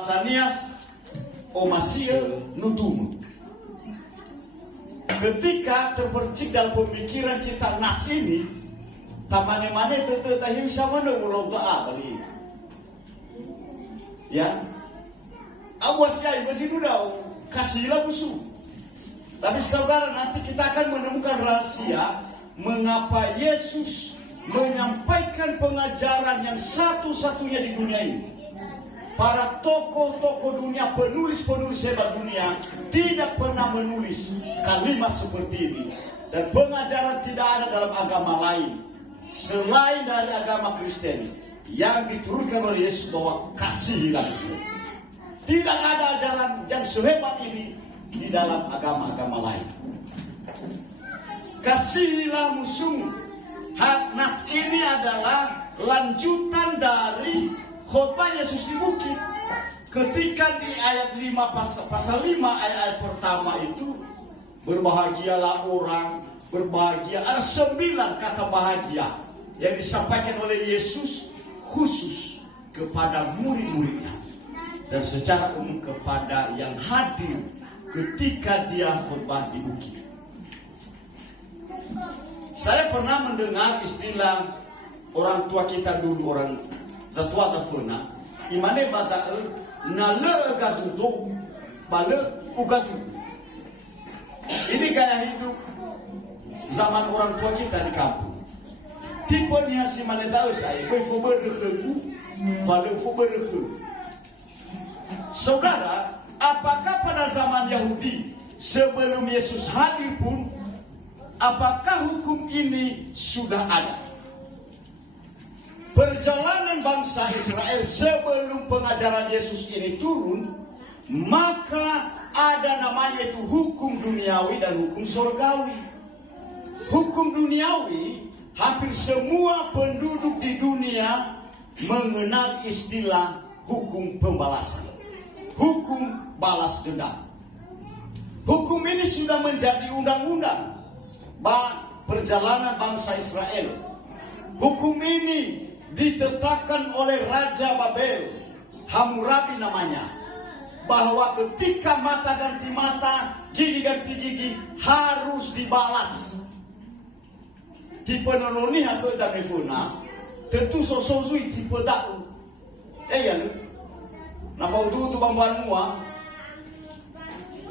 Sanias Omasia Nutum. Ketika terpercik dalam pemikiran kita nas ini, tamane-mane tetahim sama ulong doa bali. Ya, awas ya masih muda kasihlah musuh. Tapi saudara, nanti kita akan menemukan rahasia mengapa Yesus menyampaikan pengajaran yang satu-satunya di dunia ini. Para tokoh-tokoh dunia, penulis-penulis hebat dunia tidak pernah menulis kalimat seperti ini. Dan pengajaran tidak ada dalam agama lain selain dari agama Kristen yang diturunkan oleh Yesus bahwa kasihlah. Tidak ada ajaran yang sehebat ini di dalam agama-agama lain. Kasihlah musuh. Nats ini adalah lanjutan dari khotbah Yesus di bukit. Ketika di ayat 5 pasal 5 ayat pertama itu, berbahagialah orang, berbahagia. Ada 9 kata bahagia yang disampaikan oleh Yesus khusus kepada murid-muridnya dan secara umum kepada yang hadir ketika dia khotbah di bukit. Saya pernah mendengar istilah orang tua kita dulu, orang zatua tafuna, imane bata na le gadudo, bale ugadu. Ini gaya hidup zaman orang tua kita di kampung. Tipenya si mana tahu saya, gue fober dekhu, vale fober dekhu. Saudara, apakah pada zaman Yahudi sebelum Yesus hadir pun, apakah hukum ini sudah ada? Perjalanan bangsa Israel sebelum pengajaran Yesus ini turun, maka ada namanya itu hukum duniawi dan hukum surgawi. Hukum duniawi, hampir semua penduduk di dunia mengenal istilah hukum pembalasan, hukum balas dendam. Hukum ini sudah menjadi undang-undang perjalanan bangsa Israel. Hukum ini ditetapkan oleh Raja Babel, Hammurabi namanya, bahwa ketika mata ganti mata, gigi ganti gigi harus dibalas. Tipe nononi hasil dan refuna, tentu sosozui tipe dau. Ya lu, nafau tu bambuan mua,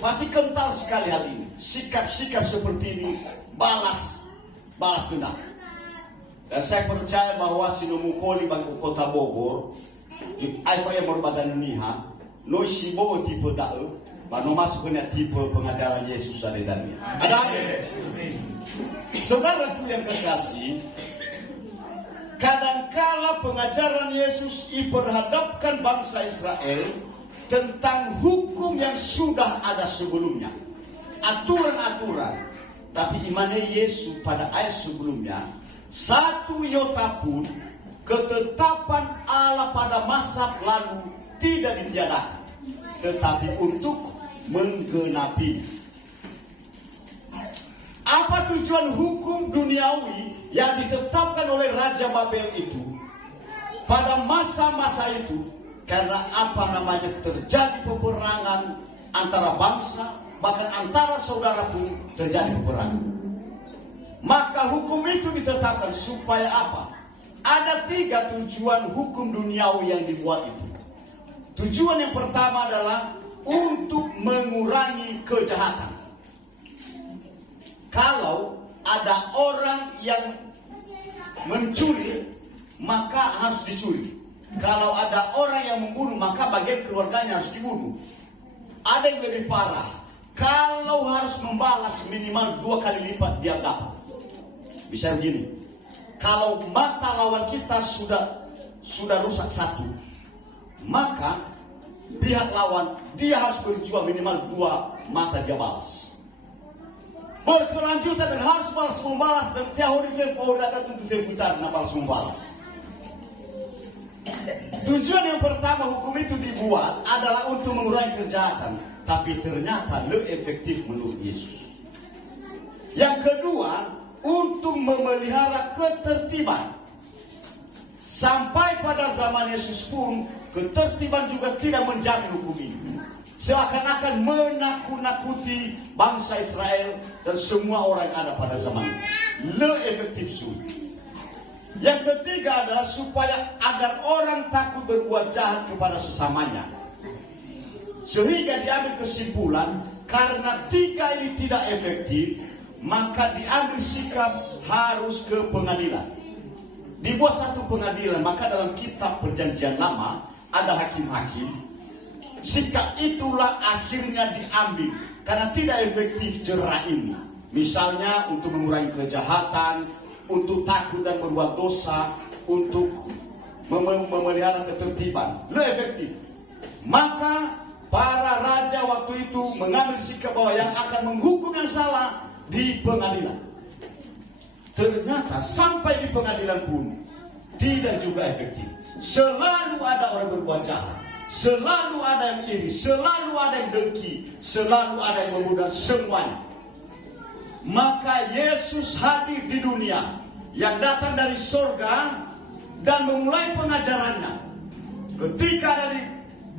pasti kental sekali hal ini. Sikap-sikap seperti ini balas dendam. Dan saya percaya bahwa sinumukoli bagi kota Bogor, aifa yang berbadan niha, noi sibo tipe dau, bano masuknya tipe pengajaran Yesus ada dalamnya. Ada. Saudaraku yang kekasih, kadangkala pengajaran Yesus diperhadapkan bangsa Israel tentang hukum yang sudah ada sebelumnya, aturan-aturan. Tapi imannya Yesus pada ayat sebelumnya, satu iota pun ketetapan Allah pada masa lalu tidak ditiadakan, tetapi untuk menggenapi. Apa tujuan hukum duniawi yang ditetapkan oleh Raja Babel itu pada masa-masa itu? Karena terjadi peperangan antara bangsa, bahkan antara saudara pun terjadi peperangan. Maka hukum itu ditetapkan supaya apa? Ada 3 tujuan hukum duniawi yang dibuat itu. Tujuan yang pertama adalah untuk mengurangi kejahatan. Kalau ada orang yang mencuri, maka harus dicuri. Kalau ada orang yang membunuh, maka bagian keluarganya harus dibunuh. Ada yang lebih parah. Kalau harus membalas minimal 2 kali lipat dia dapat. Bisa begini. Kalau mata lawan kita sudah rusak 1, maka pihak lawan dia harus berjuang minimal 2 mata dia balas. Berkelanjutan dan harus balas membalas, dan teori favorit untuk fefutar balas membalas. Tujuan yang pertama hukum itu dibuat adalah untuk mengurangi kejahatan, tapi ternyata lebih efektif menurut Yesus. Yang kedua, untuk memelihara ketertiban. Sampai pada zaman Yesus pun ketertiban juga tidak menjamin hukum ini. Seakan-akan menakut-nakuti bangsa Israel dan semua orang yang ada pada zaman itu. Le efektif sulit. Yang ketiga adalah supaya agar orang takut berbuat jahat kepada sesamanya. Sehingga diambil kesimpulan, karena tiga ini tidak efektif, maka diambil sikap harus ke pengadilan. Dibuat satu pengadilan, maka dalam kitab Perjanjian Lama ada hakim-hakim. Sikap itulah akhirnya diambil karena tidak efektif jera ini. Misalnya untuk mengurangi kejahatan, untuk takut dan berbuat dosa, untuk memelihara ketertiban. Lebih efektif. Maka para raja waktu itu mengambil sikap bahwa yang akan menghukum yang salah di pengadilan. Ternyata sampai di pengadilan pun tidak juga efektif. Selalu ada orang berbuat jahat. Selalu ada yang iri, selalu ada yang dengki, selalu ada yang membunuh, semuanya. Maka Yesus hadir di dunia yang datang dari surga dan memulai pengajarannya. Ketika dari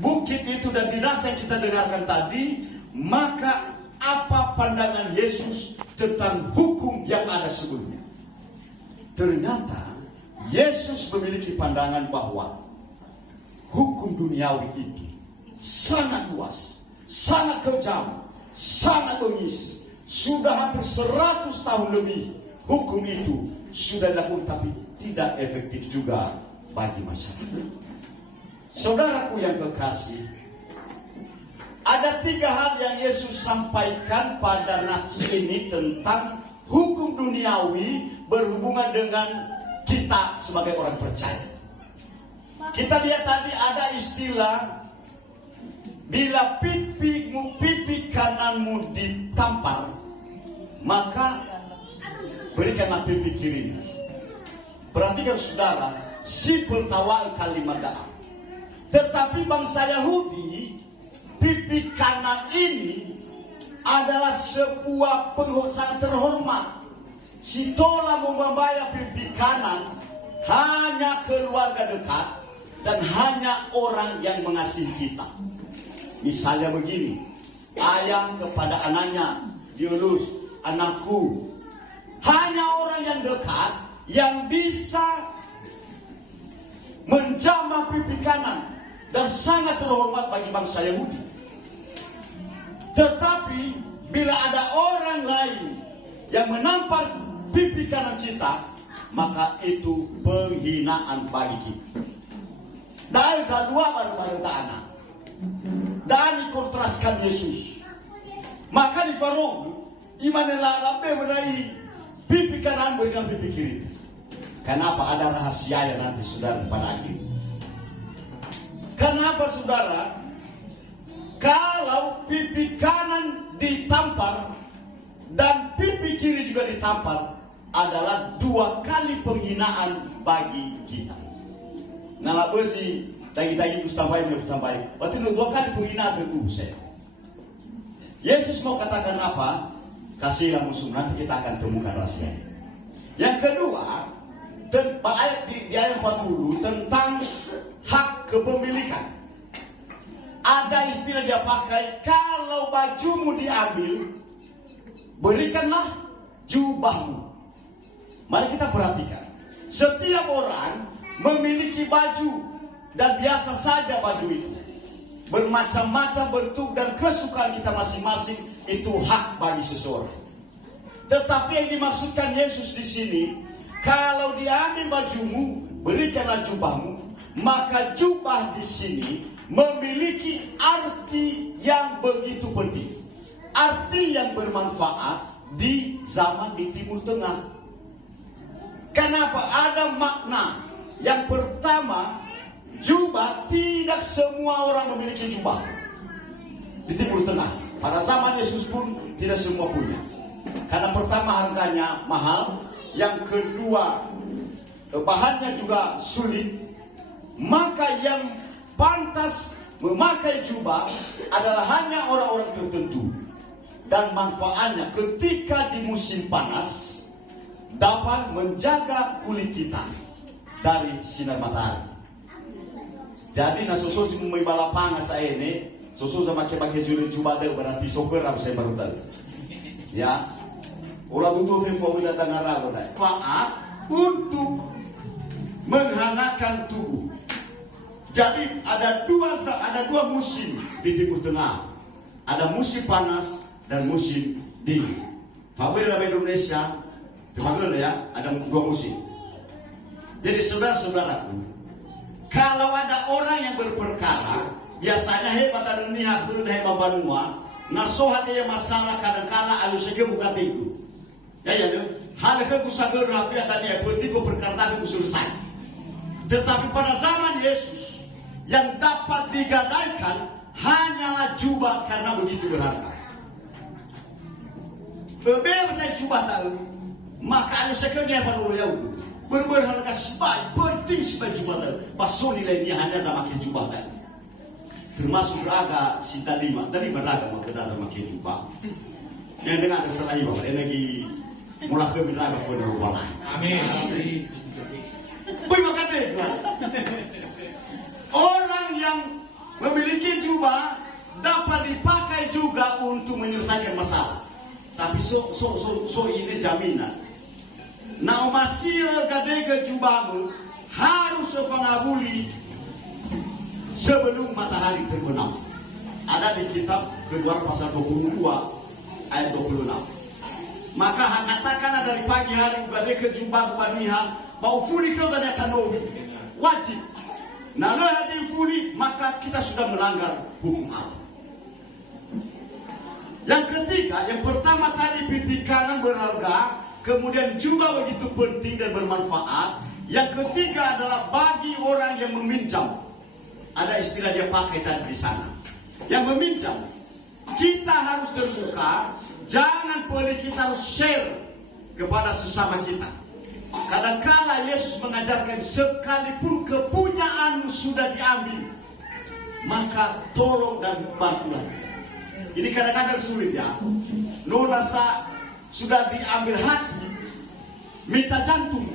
bukit itu dan dinas yang kita dengarkan tadi, maka apa pandangan Yesus tentang hukum yang ada sebelumnya? Ternyata Yesus memiliki pandangan bahwa hukum duniawi itu sangat luas, sangat kejam, sangat bengis. Sudah hampir 100 tahun lebih hukum itu sudah dilakukan, tapi tidak efektif juga bagi masyarakat. Saudaraku yang kekasih, ada 3 hal yang Yesus sampaikan pada nats ini tentang hukum duniawi berhubungan dengan kita sebagai orang percaya. Kita lihat tadi ada istilah, bila pipi kananmu ditampar, maka berikanlah pipi kirinya. Perhatikan saudara, simpel tawal kalimat da'a. Tetapi bangsa Yahudi, pipi kanan ini adalah sebuah sangat terhormat. Si Tola membayar pipi kanan hanya keluarga dekat dan hanya orang yang mengasihi kita. Misalnya begini, ayah kepada anaknya, Diulus, anakku. Hanya orang yang dekat yang bisa menjamah pipi kanan dan sangat terhormat bagi bangsa Yahudi. Tetapi bila ada orang lain yang menampar pipi kanan kita, maka itu penghinaan bagi kita. Dahil sa dua baru-baru tanah dan kontraskan Yesus, maka di Farong iman nilalape menai pipi kanan berikan pipi kiri. Kenapa? Ada rahasia yang nanti saudara pada akhir. Kenapa saudara? Kalau pipi kanan ditampar dan pipi kiri juga ditampar, adalah 2 kali penghinaan bagi kita. Nala besi tagi-tagi kustampai menutampai. Berarti 2 kali penghinaan tertubuh saya. Yesus mau katakan apa? Kasihlah musuh, nanti kita akan temukan rahasia. Yang kedua, ayat di ayat 40 tentang hak kepemilikan. Ada istilah dia pakai, kalau bajumu diambil, berikanlah jubahmu. Mari kita perhatikan. Setiap orang memiliki baju dan biasa saja baju itu. Bermacam-macam bentuk dan kesukaan kita masing-masing, itu hak bagi seseorang. Tetapi yang dimaksudkan Yesus di sini, kalau diambil bajumu, berikanlah jubahmu. Maka jubah di sini memiliki arti yang begitu penting. Arti yang bermanfaat di zaman di Timur Tengah. Kenapa? Ada makna. Yang pertama, jubah, tidak semua orang memiliki jubah di Timur Tengah. Pada zaman Yesus pun tidak semua punya. Karena pertama harganya mahal, yang kedua bahannya juga sulit. Maka yang pantas memakai jubah adalah hanya orang-orang tertentu. Dan manfaatnya ketika di musim panas dapat menjaga kulit kita dari sinar matahari. Jadi na susul si may balapanga sa ini, susul sa makipakai julid jubada berarti soccer apa saya baru tahu. Ya, ulah tutup info udah dengar aku dah. Faat untuk menghangatkan tubuh. Jadi ada dua musim di Timur Tengah. Ada musim panas dan musim dingin. Favorit dalam Indonesia, terpanggil ya, ada dua musim. Jadi saudara-saudaraku, kalau ada orang yang berperkara, biasanya hebat dunia hebat banua, nasohat dia masalah kadang-kala alu saja bukan itu. Ya, hal kegusager rafiat tadi penting perkara itu selesai. Tetapi pada zaman Yesus yang dapat digadaikan hanyalah jubah karena begitu berharga. Berbeda saya jubah tahu, maka alu saja dia perlu ya. Berharga sebaik, penting sebaik jubah tahu. Pasal nilainya hanya sama ke jubah tadi. Termasuk raga si dalima raga makada sama ke jubah. Yang dengar selain bahwa energi mulai ke raga pun berubah. Amin. Boy makate. Orang yang memiliki jubah dapat dipakai juga untuk menyelesaikan masalah. Tapi so ini jaminan. Nah masih gadega jubahmu harus pengabuli sebelum matahari terbenam. Ada di kitab Keluaran pasal 22 ayat 26. Maka katakanlah dari pagi hari gadega jubah baniha bau fuli kau dan tanobi wajib. Nah hati fuli maka kita sudah melanggar hukum Allah. Yang ketiga, yang pertama tadi pipi kanan berharga, kemudian juga begitu penting dan bermanfaat. Yang ketiga adalah bagi orang yang meminjam. Ada istilah dia pakai tadi di sana. Yang meminjam, kita harus terbuka. Jangan boleh kita harus share kepada sesama kita. Kadang-kala Yesus mengajarkan sekalipun kepunyaanmu sudah diambil, maka tolong dan bantulah. Ini kadang-kadang sulit ya. Lo rasa sudah diambil hati, minta jantung.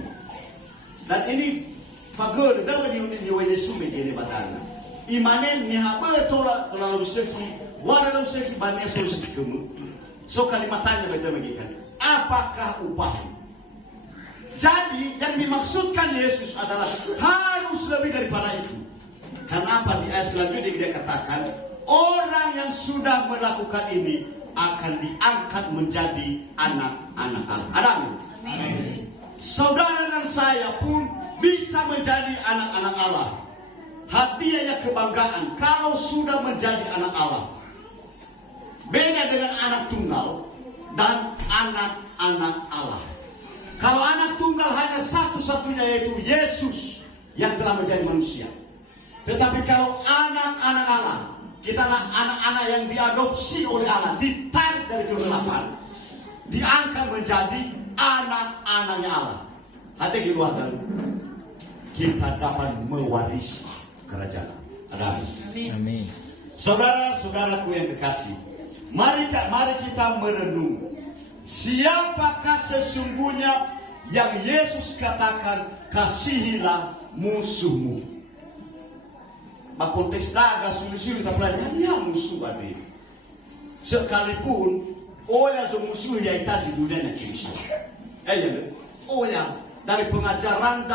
Dan ini fagor dawa ni Yesus begini batana. Imanen ni habe tola lalu seki, wala lalu seki banyak solusi kamu. So kalimatnya beda bagikan. Apakah upahmu? Jadi yang dimaksudkan Yesus adalah harus lebih daripada itu. Kenapa di ayat selanjutnya dia katakan orang yang sudah melakukan ini akan diangkat menjadi anak-anak Allah. Amin. Saudara dan saya pun bisa menjadi anak-anak Allah. Hadiahnya kebanggaan kalau sudah menjadi anak Allah. Beda dengan anak tunggal dan anak-anak Allah. Kalau anak tunggal hanya satu-satunya yaitu Yesus yang telah menjadi manusia. Tetapi kalau anak-anak Allah, kita adalah anak-anak yang diadopsi oleh Allah, ditarik dari kegelapan, diangkat menjadi anak-anaknya Allah. Hati keluarga, kita dapat mewarisi kerajaan. Amin. Saudara-saudaraku yang kekasih, mari kita merenung. Siapakah sesungguhnya yang Yesus katakan kasihilah musuhmu? Konteks daga sulit-sulit kita pelajari ya musuh adik. Sekalipun oya zo musuh ya itasi dunia na kisah. Oya dari pengajaran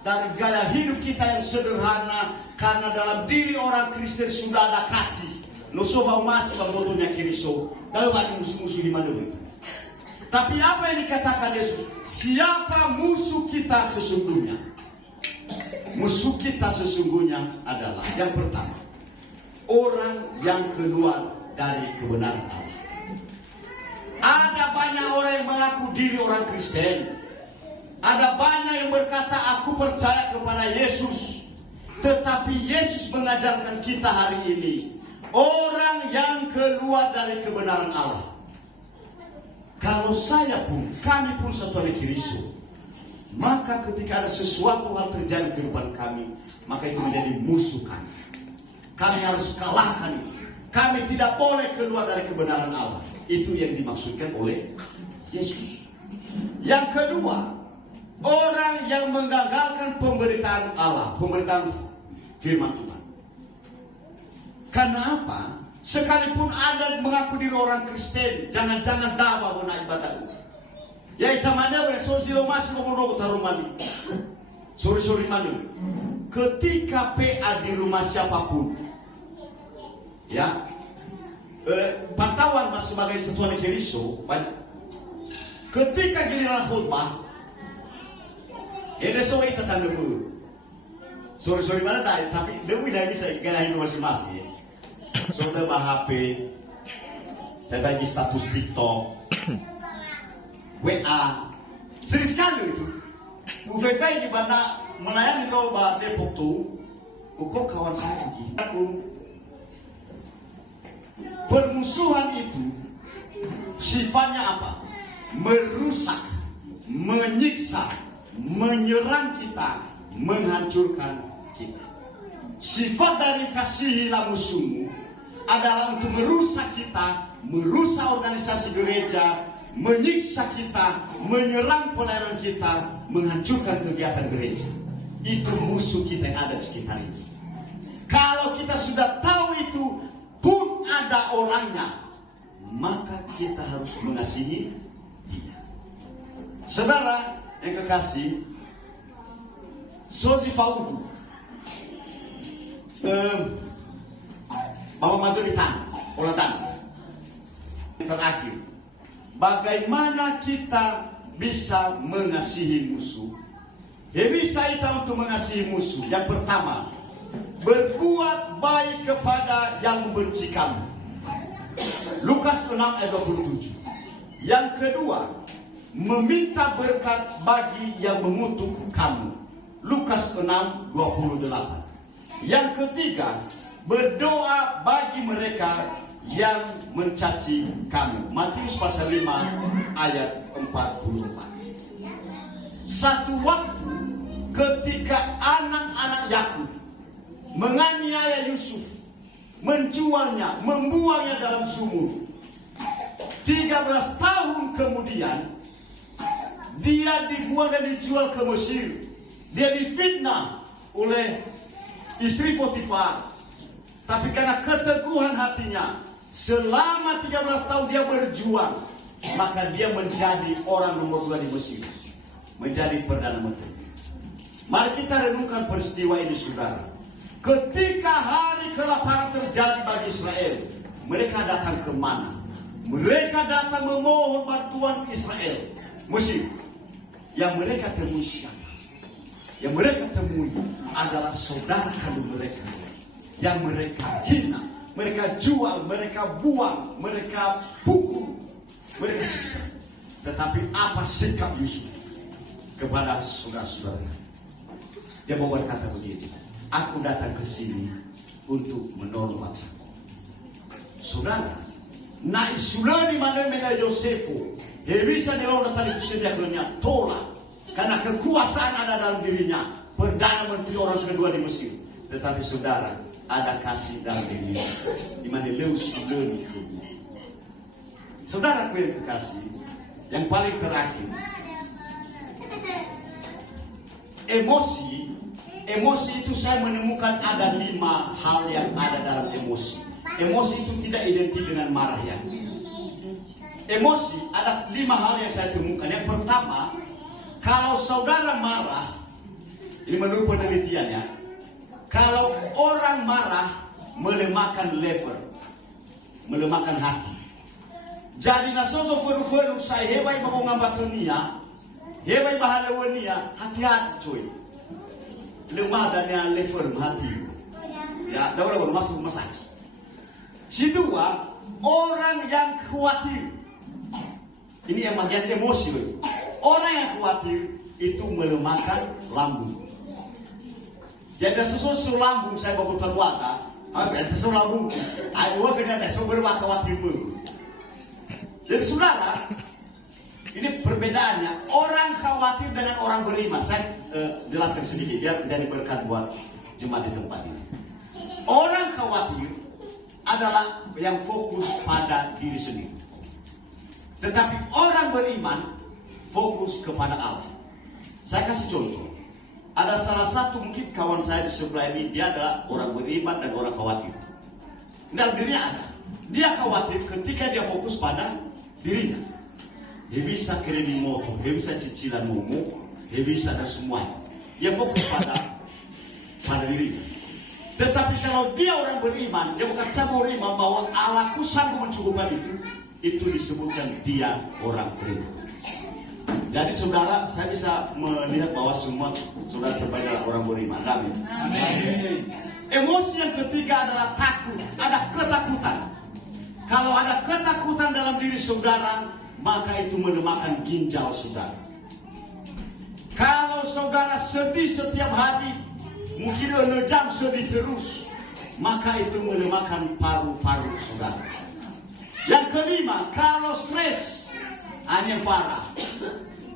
dari gaya hidup kita yang sederhana, karena dalam diri orang Kristen sudah ada kasih. Nuso bau masih bangotnya kiriso. Dalam musuh-musuh di mana itu. Tapi apa yang dikatakan Yesus? Siapa musuh kita sesungguhnya? Musuh kita sesungguhnya adalah yang pertama, orang yang keluar dari kebenaran Allah. Ada banyak orang yang mengaku diri orang Kristen. Ada banyak yang berkata aku percaya kepada Yesus. Tetapi Yesus mengajarkan kita hari ini, orang yang keluar dari kebenaran Allah. Kalau saya pun, kami pun satu hari Kristus, maka ketika ada sesuatu hal terjadi di kehidupan kami, maka itu menjadi musuh kami. Kami harus kalahkan itu. Kami tidak boleh keluar dari kebenaran Allah. Itu yang dimaksudkan oleh Yesus. Yang kedua, orang yang menggagalkan pemberitaan Allah, pemberitaan firman Tuhan. Karena apa? Sekalipun Anda mengaku diri orang Kristen, jangan-jangan dawa bona ibadah. Ya ita mana we sosilo masih ngomong taruh mali. Sorry malu. Ketika PA di rumah siapapun, ya, pantauan mas sebagai satuan keriso banyak. Ketika giliran khutbah, ini semua itu tanda dulu. Sorry mana tak? Tapi dewi dah bisa ganahin masing-masing. Sudah bah HP, saya di status TikTok, WA, sering sekali itu. UVP di mana melayani kau bah Depok tu, ukur kawan saya lagi. Aku permusuhan itu sifatnya apa? Merusak, menyiksa, menyerang kita, menghancurkan kita. Sifat dari kasihilah musuhmu adalah untuk merusak kita, merusak organisasi gereja, menyiksa kita, menyerang pelayanan kita, menghancurkan kegiatan gereja. Itu musuh kita yang ada di sekitar ini. Kalau kita sudah tahu itu, pun ada orangnya, maka kita harus mengasihi dia. Saudara yang kekasih, Sozi Faudu, Bapak Majoritan, Olatan. Terakhir, bagaimana kita bisa mengasihi musuh? Bisa kita untuk mengasihi musuh. Yang pertama, berbuat baik kepada yang membenci kamu. Lukas 6 ayat 27. Yang kedua, meminta berkat bagi yang mengutuk kamu. Lukas 6 28. Yang ketiga, berdoa bagi mereka yang mencaci kamu. Matius pasal 5 ayat 44. Satu waktu ketika anak-anak Yakub menganiaya Yusuf, menjualnya, membuangnya dalam sumur. 13 tahun kemudian dia dibuang dan dijual ke Mesir. Dia difitnah oleh istri Potifar. Tapi karena keteguhan hatinya, selama 13 tahun dia berjuang, maka dia menjadi orang nomor 2 di Mesir, menjadi Perdana Menteri. Mari kita renungkan peristiwa ini, saudara. Ketika hari kelaparan terjadi bagi Israel, mereka datang ke mana? Mereka datang memohon bantuan Israel, Mesir. Yang mereka temui siapa? Yang mereka temui adalah saudara kandung mereka, yang mereka hina, mereka jual, mereka buang, mereka pukul, mereka siksa. Tetapi apa sikap Yusuf kepada saudara-saudara? Dia mau berkata begini, aku datang ke sini untuk menolong bangsaku. Saudara, na isulani mana Yosefo, dia bisa dilawan tadi sediakannya tolak. Karena kekuasaan ada dalam dirinya, Perdana Menteri orang kedua di Mesir. Tetapi saudara, ada kasih dalam dirinya, di mana leusulani. Saudara yang kekasih, yang paling terakhir, emosi itu saya menemukan ada 5 hal yang ada dalam emosi. Emosi itu tidak identik dengan marah ya. Emosi ada 5 hal yang saya temukan. Yang pertama, kalau saudara marah, ini menurut penelitian ya, kalau orang marah melemahkan lever, melemahkan hati. Jadi nasoso feru saya hebai bangungan batunia, hebai bahalawania, hati-hati cuy. Lemah dan lever hati. Ya, dah boleh masuk rumah sakit. Si dua, orang yang khawatir. Ini yang bagian emosi. Orang yang khawatir itu melemahkan lambung. Jadi sesuatu lambung saya bawa terluaka. Sesuatu lambung. Ayo kena ada sumber khawatir pun. Jadi saudara, ini perbedaannya. Orang khawatir dengan orang beriman. Saya jelaskan sedikit biar menjadi berkat buat jemaat di tempat ini. Orang khawatir adalah yang fokus pada diri sendiri. Tetapi orang beriman fokus kepada Allah. Saya kasih contoh. Ada salah satu mungkin kawan saya di sebelah ini, dia adalah orang beriman dan orang khawatir. dalam dirinya ada. Dia khawatir ketika dia fokus pada dirinya. Dia bisa kredit motor, dia bisa cicilan momok, dia bisa ada semuanya. Dia fokus pada dirinya. Tetapi kalau dia orang beriman, dia bukan sama beriman bahwa Allahku sanggup mencukupkan itu disebutkan dia orang beriman. Jadi saudara, saya bisa melihat bahwa semua saudara terbaik adalah orang beriman. Amin. Emosi yang ketiga adalah takut, ada ketakutan. Kalau ada ketakutan dalam diri saudara, maka itu melemahkan ginjal saudara. Kalau saudara sedih setiap hari, mungkin 6 jam sedih terus, maka itu melemahkan paru-paru saudara. Yang kelima, kalau stres, hanya parah.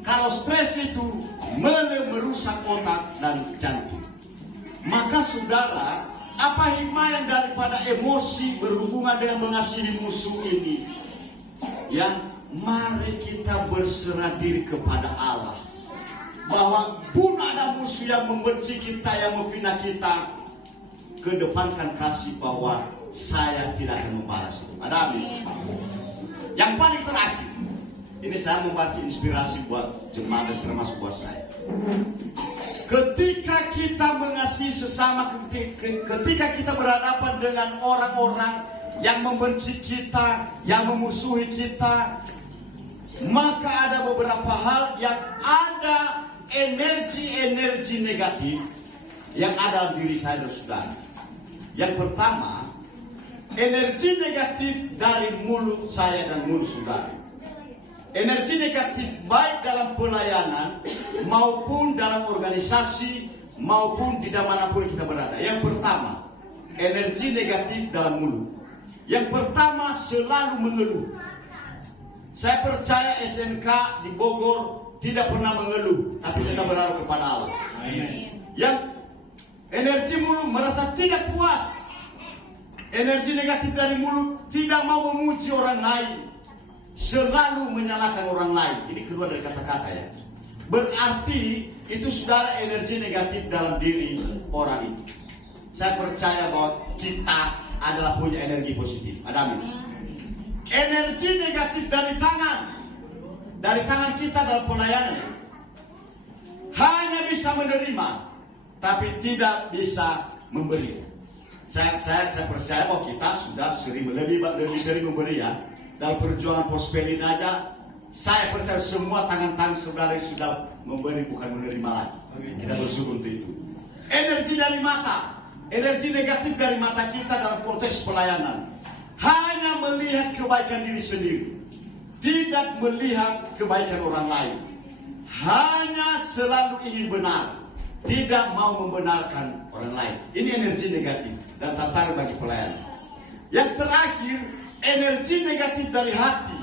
Kalau stres itu merusak otak dan jantung. Maka saudara, apa hikmah yang daripada emosi berhubungan dengan mengasihi musuh ini? Ya, mari kita berserah diri kepada Allah. Bahwa pun ada musuh yang membenci kita, yang menghina kita, kedepankan kasih bahwa saya tidak akan membalas itu. Ada amin. Yang paling terakhir, ini saya membaca inspirasi buat jemaat dan termasuk buat saya. Ketika kita mengasihi sesama, ketika kita berhadapan dengan orang-orang yang membenci kita, yang memusuhi kita, maka ada beberapa hal yang ada energi-energi negatif yang ada dalam diri saya dan saudara. Yang pertama, energi negatif dari mulut saya dan mulut saudara. Energi negatif baik dalam pelayanan maupun dalam organisasi maupun di manapun kita berada. Yang pertama, energi negatif dalam mulut. Yang pertama, selalu mengeluh. Saya percaya SNK di Bogor tidak pernah mengeluh, tapi kita berharap kepada Allah. Yang energi mulut merasa tidak puas. Energi negatif dari mulut tidak mau memuji orang lain, selalu menyalahkan orang lain. Ini keluar dari kata-kata ya. Berarti itu saudara energi negatif dalam diri orang itu. Saya percaya bahwa kita adalah punya energi positif. Amin. Energi negatif dari tangan kita dalam pelayanan hanya bisa menerima, tapi tidak bisa memberi. Saya percaya bahwa kita sudah lebih sering memberi ya. Dalam perjuangan Pospelin aja, saya percaya semua tangan-tangan saudara sudah memberi, bukan menerima lagi. Kita bersyukur untuk itu. Energi dari mata, energi negatif dari mata kita dalam konteks pelayanan, hanya melihat kebaikan diri sendiri, tidak melihat kebaikan orang lain, hanya selalu ingin benar, tidak mau membenarkan orang lain. Ini energi negatif dan tantangan bagi pelayanan. Yang terakhir, energi negatif dari hati.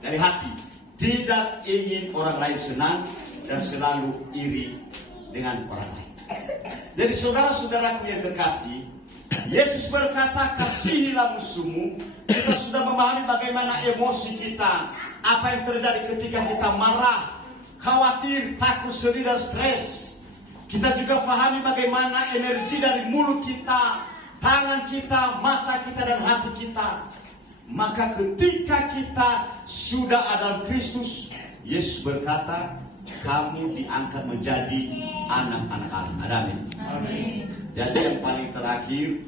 Dari hati. Tidak ingin orang lain senang dan selalu iri dengan orang lain. Jadi saudara-saudaraku yang kekasih, Yesus berkata, kasihilah musuhmu. Kita sudah memahami bagaimana emosi kita. Apa yang terjadi ketika kita marah, khawatir, takut, sedih, dan stres. Kita juga pahami bagaimana energi dari mulut kita, tangan kita, mata kita, dan hati kita. Maka ketika kita sudah ada Kristus, Yesus berkata, kamu diangkat menjadi anak-anak Allah. Amin. Jadi yang paling terakhir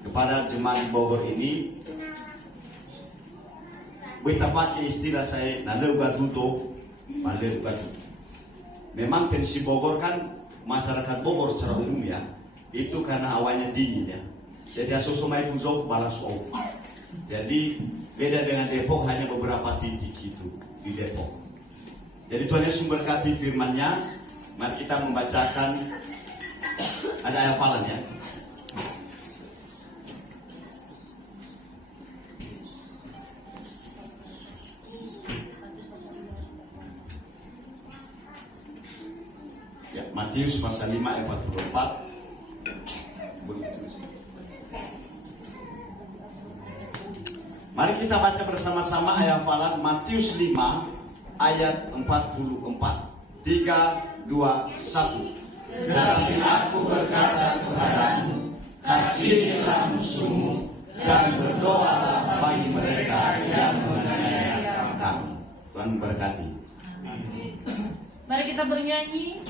kepada jemaat Bogor ini, kita pakai istilah saya, naleuga duto, paleuga duto. Memang tensi Bogor kan, masyarakat Bogor secara umum ya, itu karena awalnya dingin ya. Jadi asosomai fuzok balas ok. Jadi beda dengan Depok, hanya beberapa titik itu di Depok. Jadi Tuhan Yesus memberkati firman-Nya. Mari kita membacakan, ada hafalan ya. Ya, Matius pasal 5 ayat 44. Mari kita baca bersama-sama ayat hafalan Matius 5 ayat 44. 3, 2, 1. Tetapi aku berkata kepadamu, kasihilah musuhmu, dan berdoalah bagi mereka yang menganiaya kami. Tuhan berkati. Mari kita bernyanyi.